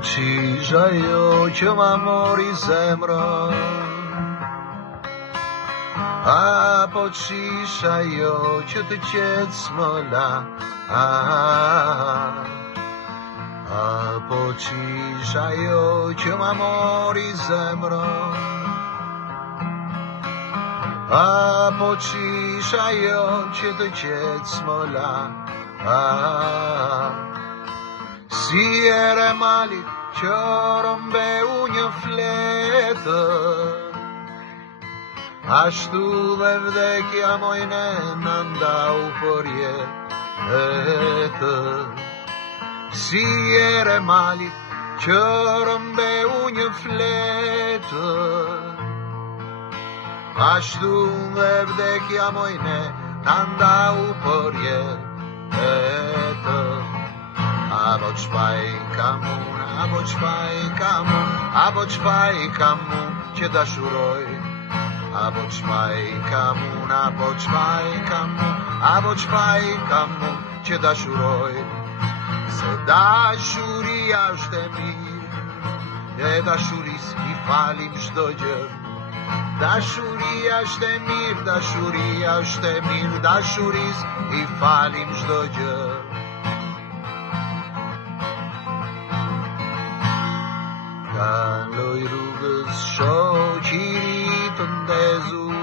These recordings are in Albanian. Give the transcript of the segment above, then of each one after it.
qish ajo që ma mori zemrën, apo qish ajo që të qetë s'mëla, apo qish ajo që ma mori zemrën, apo qish ajo që të qetë s'mëla. Si ere malit që rëmbeu një fletë, ashtu dhe vdekja mojne në ndau për jetë. Si ere malit që rëmbeu një fletë, ashtu dhe vdekja mojne në ndau për jetë. Apo qpaj kamun, apo qpaj kamun, apo qpaj kamun që dashuroj. Apo qpaj kamun, apo qpaj kamun, apo qpaj kamun që dashuroj. Se dashuria është e mirë, e dashuris I falim çdo gjë. Dashuria është e mirë, dashuria është e mirë, dashuris I falim çdo gjë. Kaloj rrugës shoqiri të ndezur,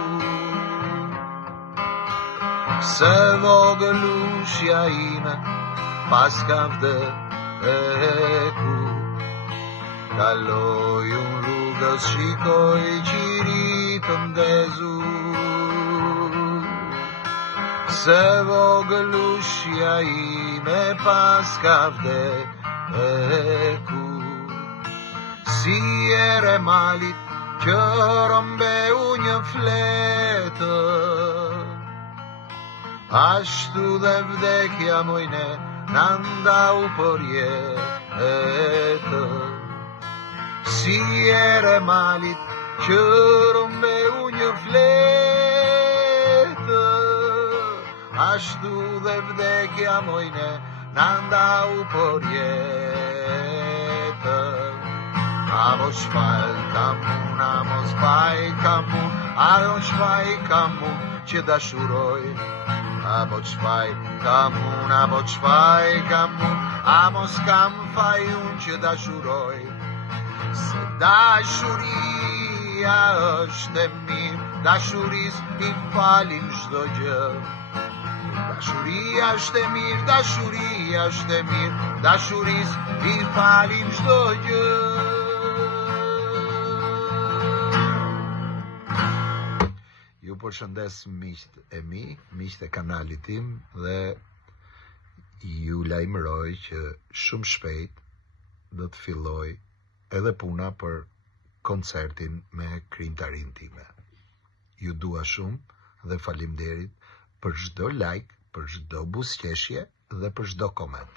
se vogëlushja ime pas ka vdekur. Kaloj unë rrugës shikoj qiri të ndezur, se vogëlushja ime pas ka vdekur. Si ere malit që rëmbeu një fletë, ashtu dhe vdekja mojne në ndau për jetë. Si ere malit që rëmbeu një fletë, ashtu dhe vdekja mojne në ndau për jetë. Amo shpaj kamun, amo spaj kamun, ajo shpaj kamun që dashuroj. Amo shpaj kamun, amo shpaj kamun, amo s'kam fajun që dashuroj. Se dashuria është e mirë, dashuris I falim çdo gjë. Dashuria është e mirë, dashuria është e mirë, dashuris I falim çdo gjë. Ju përshëndes miqt e mi, miqt e kanalit tim, dhe ju lajmëroj që shumë shpejt do të filloj edhe puna për koncertin me krijimtarin time. Ju dua shumë dhe faleminderit për çdo like, për çdo buzëqeshje dhe për çdo koment.